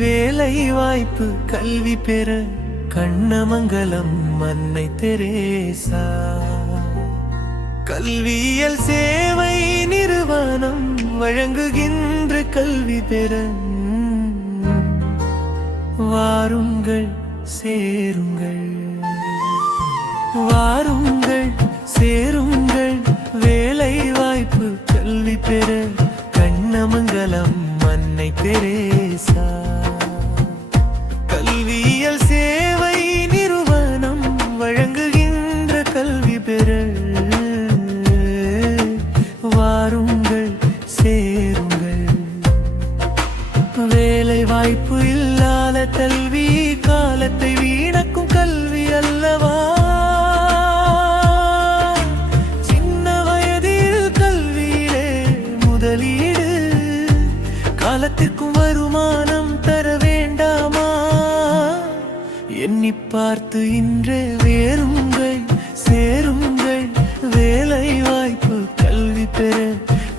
வேலை வாய்ப்பு கல்வி பெற கண்ணமங்கலம் அன்னை தெரேசா. கல்வியியல் சேவை நிறுவனம் வழங்குகின்ற கல்வி பெற வாருங்கள் சேருங்கள், வாருங்கள் சேருங்கள். வேலை வாய்ப்பு கல்வி பெற கண்ணமங்கலம் அன்னை தெரேசா. கல்வியியல் சேவை நிறுவனம் வழங்குகின்ற கல்வி பெற வாருங்கள் சேருங்கள். வேலை வாய்ப்பு இல்லாத கல்வி காலத்தை வீணக்கும் கல்வி அல்லவா. சின்ன வயதில் கல்வியிலே முதலீடு, காலத்திற்கும் வருமானம் தர வேண்டாமா. எண்ணி பார்த்து இன்றே வேறுங்கள் சேருங்கள். வேலை வாய்ப்பு கல்வி பெற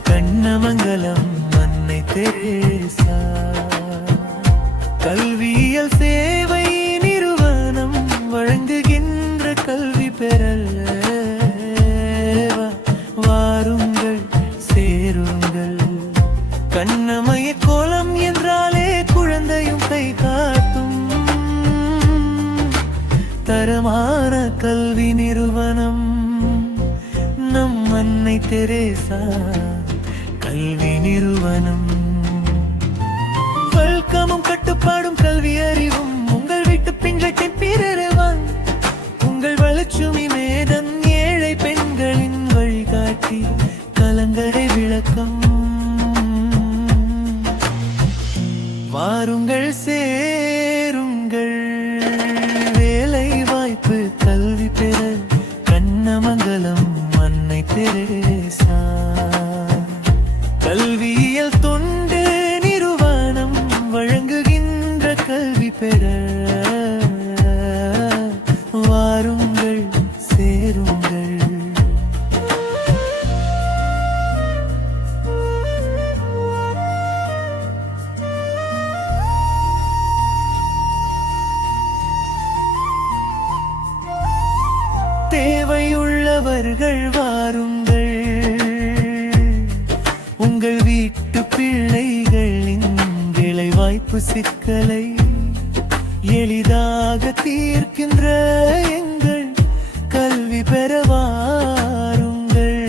கண்ணமங்கலம் அன்னை தெரேசா. கல்வியியல் சேவை நிறுவனம் வழங்குகின்ற கல்வி பெற வாருங்கள் சேருங்கள். கண்ணமய கோலம் என்றாலே குழந்தையும் கை காட்டும் தரமான கல்வி நிறுவனம் நம் அன்னை தெரேசா கல்வி நிறுவனம். வழக்கமும் கட்டுப்பாடும் கல்வி அறிவும் உங்கள் வீட்டு பிஞ்சத்தின் பிறரவன். உங்கள் வளச்சுமி மேதன் ஏழை பெண்களின் வழிகாட்டி கலங்கரை விளக்கம். வாருங்கள் சேருங்கள். வேலை வாய்ப்பு கல்வி பெற கண்ணமங்கலம் அன்னை தெரேசா. கல்வியியல் தொண்டு நிறுவனம் வழங்குகின்ற கல்வி பெற வாருங்கள் சேருங்கள். தேவையுள்ளவர்கள் வாருங்கள். உங்கள் வீட்டு பிள்ளைகளின் வேலை வாய்ப்பு சிக்கலை எளிதாக தீர்க்கின்ற எங்கள் கல்வி பெற வாருங்கள்.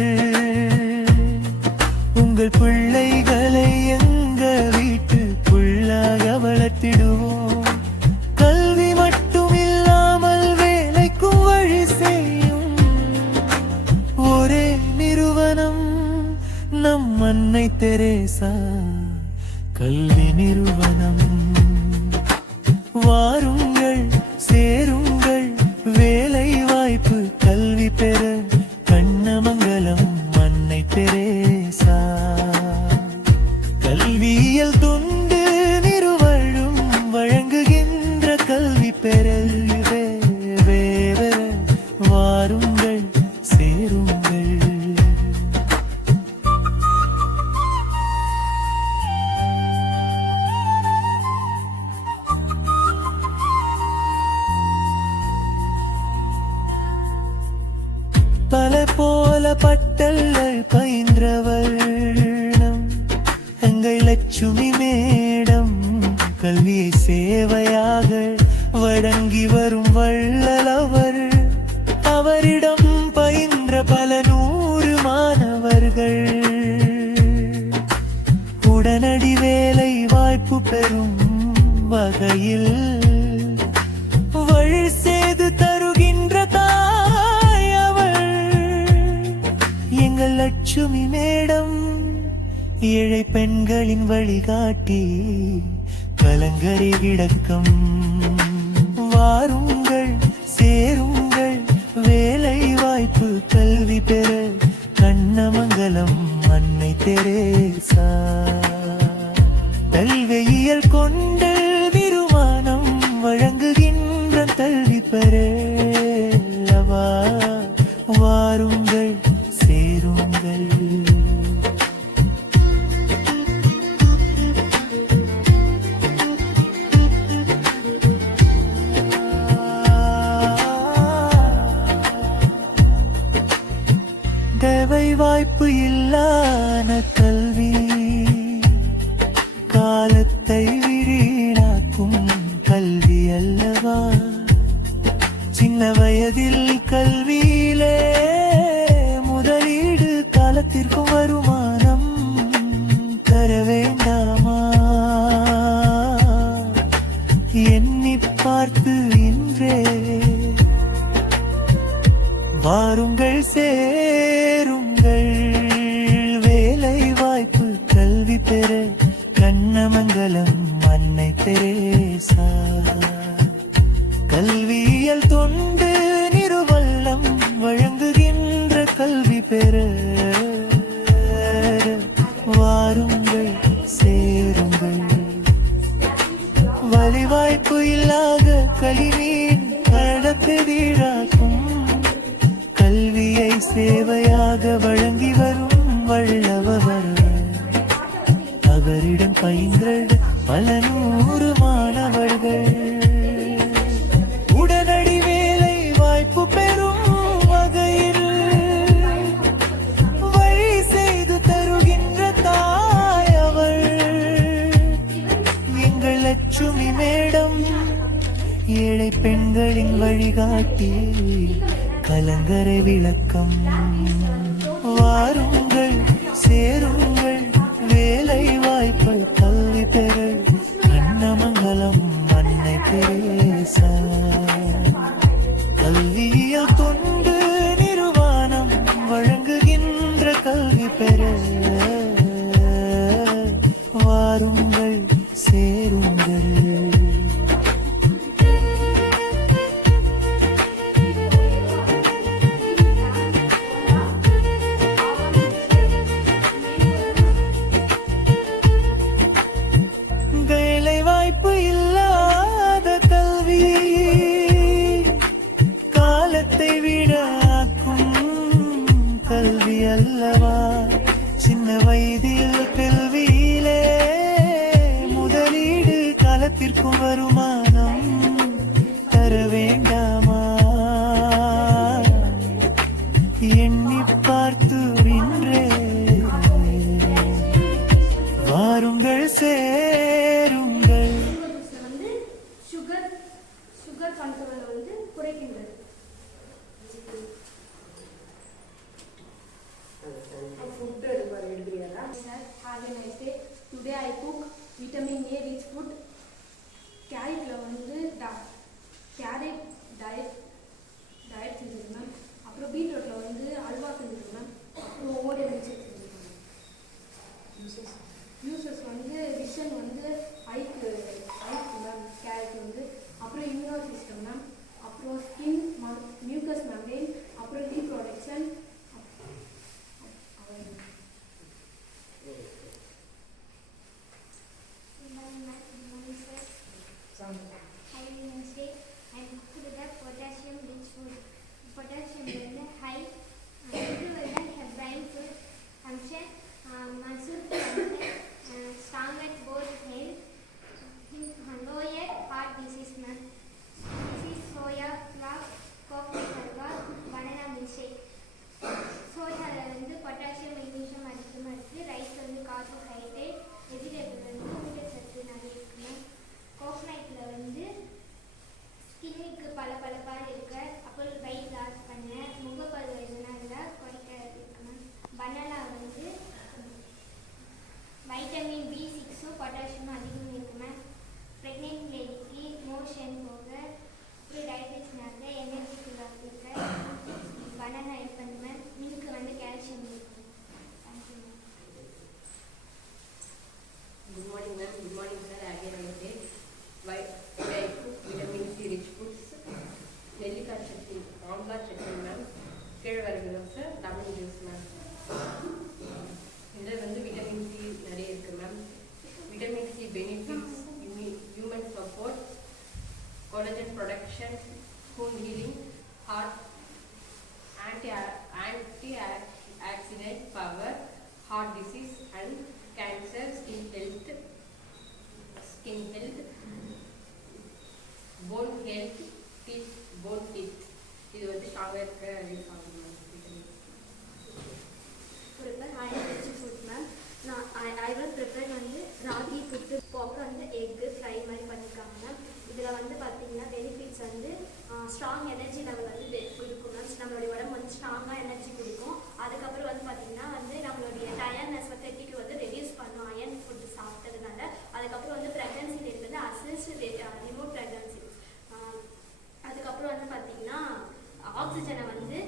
உங்கள் பிள்ளைகளை எங்க வீட்டுக்குள்ளாக வளர்த்திடுவோம். கல்வி மட்டும் இல்லாமல் வேலைக்கும் வழி செய்யும் ஒரே நிறுவனம் நம் அன்னை தெரேசா கல்வி நிறுவனம். வாருங்கள் சேருங்கள். வேலை வாய்ப்பு கல்வி பெற கண்ணமங்கலம் அன்னை தெரேசா. கல்வியியல் தொண்டு நிறுவனம் வழங்குகின்ற கல்வி பெற வாருங்கள் சேருங்கள். பல போல பட்டல்கள் பயின்றவள் எங்கள் லட்சுமி மேடம். கல்வியை சேவையாக வழங்கி வரும் வள்ளலவர். அவரிடம் பயின்ற பல 100 மாணவர்கள் உடனடி வேலை வாய்ப்பு பெறும் வகையில் வழி செய்து தருகின்ற தாய் அவள் எங்கள் லட்சுமி மேடம். ஏழை பெண்களின் வழிகாட்டி கலங்கரை விளக்கம். வாருங்கள் சேருங்கள். வேலை வாய்ப்பு கல்வி பெற கண்ணமங்கலம் அன்னை தெரேசா. கல்வியியல் கொண்ட நிறுவனம் வழங்குகின்ற கல்வி பெற வாருங்கள் சேருங்கள். வாய்ப்பு இல்லாத கல்வி காலத்தை வீணாக்கும் கல்வி அல்லவா. சின்ன வயதில் கல்வியிலே முதலீடு காலத்திற்கும் வருமானம் தர வேண்டாமா. எண்ணி பார்த்து இன்றே வாருங்கள் சேருங்கள் வேலை வாய்ப்பு கல்வி பெற கண்ணமங்கலம் அன்னை தெரேசா. கல்வியியல் தொண்டு நிறுவல்லம் வழங்குகின்ற கல்வி பெற வாருங்கள் சேருங்கள். வழிவாய்ப்பு இல்லாத கல்வியின் கடத்தை வீழாக்கும் கல்வியை சேவையாக வழங்கி வரும் வல்லவர். அவரிடம் பயின்ற பல 100 மாணவர்கள் உடனடி வேலை வாய்ப்பு பெறும் வகையில் வழி செய்து தருகின்ற தாய் அவள். எங்கள் லட்சுமி மேடம் ஏழை பெண்களின் வழிகாட்டி கலங்கரை விளக்கம். வாருங்கள் சேருங்கள் வேலை வாய்ப்பை கல்வி பெற கண்ணமங்கலம் அன்னை தெரேசா. கல்வியியல் தொண்டு நிறுவனம் வழங்குகின்ற கல்வி பெற வாருங்கள் சேருங்கள். வாய்ப்பு இல்லாத கல்வி காலத்தை வீணாக்கும் கல்வி அல்லவா. சின்ன வயதில் கல்வியிலே முதலீடு காலத்திற்கும் வருமானம் தர வேண்டாமா. எண்ணி பார்த்து இன்றே வாருங்கள் சேருங்கள். சுகர் கண்ட்ரோல் வந்து குறைக்கின்றது. Today I cook vitamin A rich food. கேரட்ல வந்து கேரட் டயட் செஞ்சிருக்கேன். அப்புறம் பீட்ரூட்ல வந்து அல்வா செஞ்சிருக்கேன். அப்புறம் ஓடி செஞ்சிருக்கேன். யூசஸ் வந்து விஷன் வந்து ஐக்கு மேம் கேரட் வந்து. அப்புறம் இம்யூனோ சிஸ்டம் மேம். அப்புறம் ஸ்கின் மியூக்கஸ் மெம்பரேன். அப்புறம் reproduction. Hi Wednesday, I cooked the potassium rich food. Potassium is high. Have brain food function, muscle function, strong at both health, lower heart disease. This is soya flour, coconut halwa, banana milkshake. Soya வந்து potassium, magnesium அதிகமாக இருக்குது. Rice வந்து carbohydrate, vegetable வந்து ஊட்டச்சத்து நிறைய இருக்குங்க. கோகனட்டில் வந்து ஸ்கின்னுக்கு பளபளப்பாக இருக்க, அப்புறம் வெயிட் லாஸ் பண்ண, முகப்பரு எதுனா இருந்தால் குறைக்க இருக்குங்க. பனானா வந்து வைட்டமின் B6 பொட்டாசியம் அதிகம் இருக்குங்க. ப்ரெக்னென்ட் லேடிக்கு மோஷன் போக, அப்புறம் டயபெட்டிஸ்னால எனர்ஜி ஃபுல்லாக இருக்க பனானா ஹெல்ப் பண்ணுவேன். மில்க்கு வந்து கால்சியம் இருக்கும். Thank you ma'am. Good morning ma'am. Good morning sir. Again I say vitamin C rich foods. நெல்லிக்காய் சட்னி, ஆம்லா சட்னி மேம். கேழ்வரகு தோசை, லெமன் ஜூஸ் மேம். இதில் வந்து விட்டமின் சி நிறைய இருக்குது ma'am. Vitamin C benefits human support, collagen production, wound healing, heart, anti-accident power, heart disease and cancer, skin health, bone health, bone teeth. இது வந்து ஸ்ட்ராங்காக இருக்க யூஸ் ஆகும். Remote pregnancy. அதுக்கப்புறம் வந்து பார்த்தீங்கன்னா ஆக்சிஜனை வந்து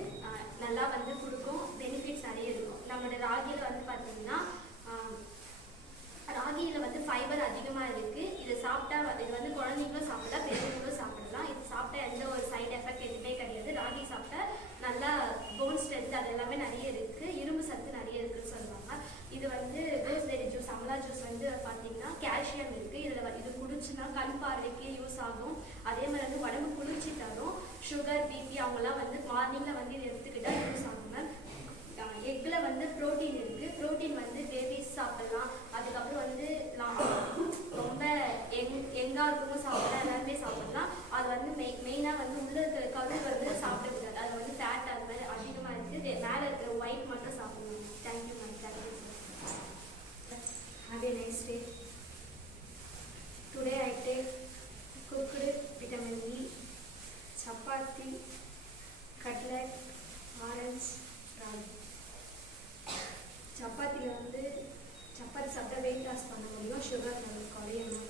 நல்லா வந்து கொடுக்கும், பெனிஃபிட்ஸ் நிறைய இருக்கும். நம்மளோட ராகியில் வந்து பார்த்தீங்கன்னா ராகியில் வந்து ஃபைபர் அதிகமாக இருக்குது. இது சாப்பிட்டா இது வந்து குழந்தைங்களும் சாப்பிடலாம், பெரியவங்களும் சாப்பிடலாம். இது சாப்பிட்டா எந்த ஒரு சைடு எஃபெக்ட் எதுவுமே கிடையாது. ராகி சாப்பிட்டா நல்லா போன் ஸ்ட்ரென்த் அது எல்லாமே நிறைய இருக்குது, இரும்பு சத்து நிறைய இருக்குதுன்னு சொல்லுவாங்க. இது வந்து கோஸ்பெரி ஜூஸ், அமலா ஜூஸ் வந்து பார்த்தீங்கன்னா கால்சியம் இருக்குது. இது குடிச்சுன்னா கண் பார்வைக்கு யூஸ் ஆகும். அதே மாதிரி வந்து உடம்பு குளிர்ச்சி தரும். சுகர், பிபி அவங்களாம் வந்து மார்னிங்கில் வந்து இது எடுத்துக்கிட்டால் யூஸ் ஆகும் மேம். எக்கில் வந்து ப்ரோட்டீன் இருக்குது. ப்ரோட்டீன் வந்து பேபிஸ் சாப்பிடலாம். அதுக்கப்புறம் வந்து ரொம்ப எங்காக இருக்கவும் சாப்பிடலாம், எல்லாருமே சாப்பிடலாம். அது வந்து மெயினாக வந்து உள்ள இருக்கிற கருள் வந்து சாப்பிடக்கூடாது. அது வந்து ஃபேட் அது மாதிரி அதிகமாக இருக்குது. மேலே இருக்கிற ஒயிட் மட்டும் சாப்பிடணும். Thank you ma'am. Thank you sir. Have a nice day. Today I take cooked vitamin E, chapati, cutlet, orange, ragi. சப்பாத்தியில் வந்து சப்பாத்தி சாப்பிட்டா வெயிட் லாஸ் பண்ண முடியும், சுகர் லெவல் குறையணும்.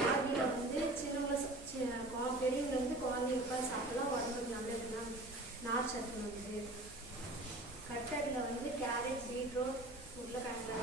ராகியில் வந்து பெரியவங்க வந்து குழந்தைங்க சாப்பிடலாம், உடம்புக்கு நல்லதுன்னா நார் சத்து வந்து. கட்லெட்டில் வந்து கேரட், பீட்ரூட், உருளைக்கிழங்கு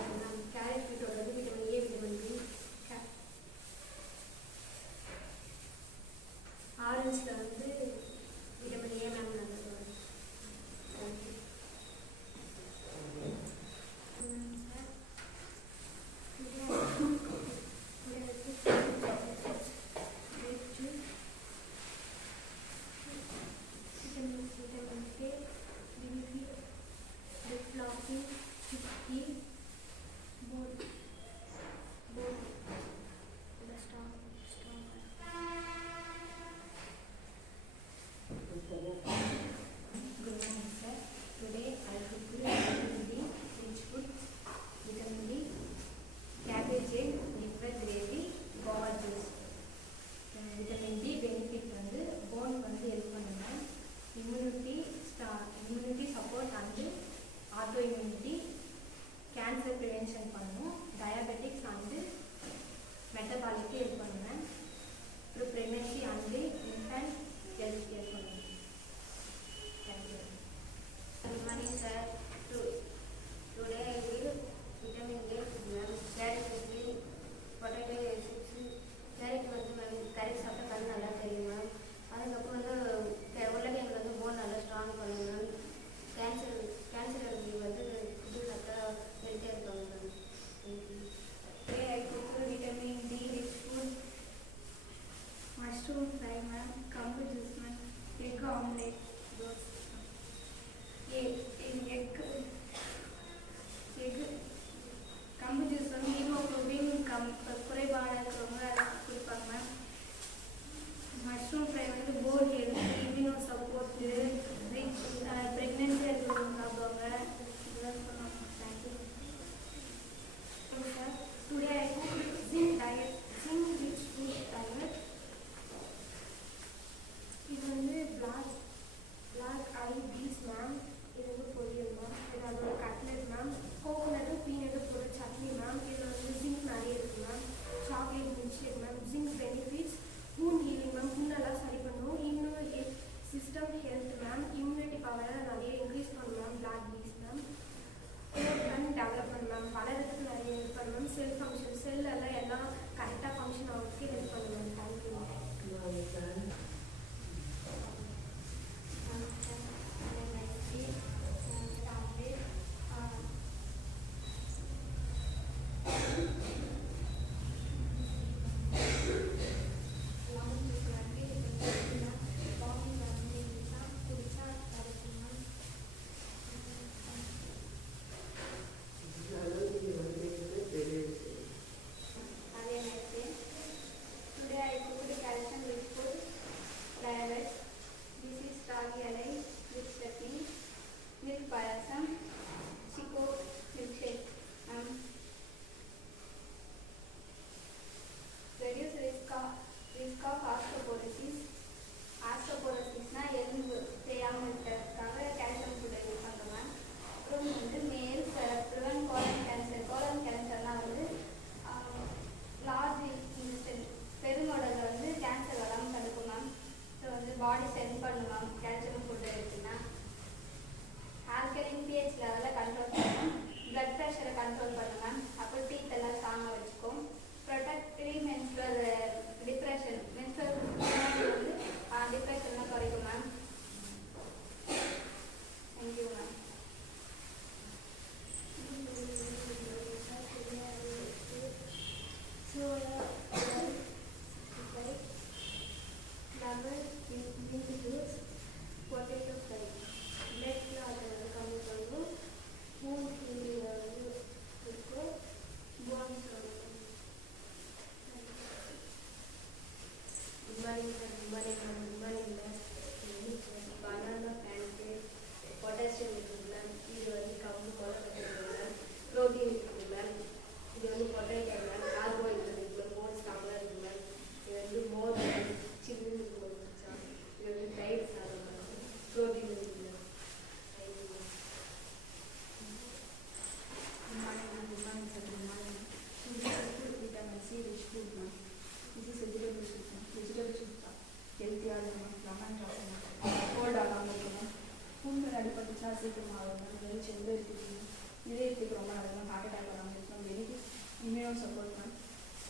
ஆகும் மேம். வெறும் செம்பு இருக்குது மேம். இதயத்துக்கு ரொம்ப நல்லது மேம். ஹார்ட் அட்டாக் வராமல் இருக்கு ma'am. Benefits immuno support ma'am.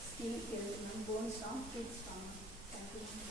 Skin health ma'am. Phone strong, teeth strong ma'am. Thank you ma'am.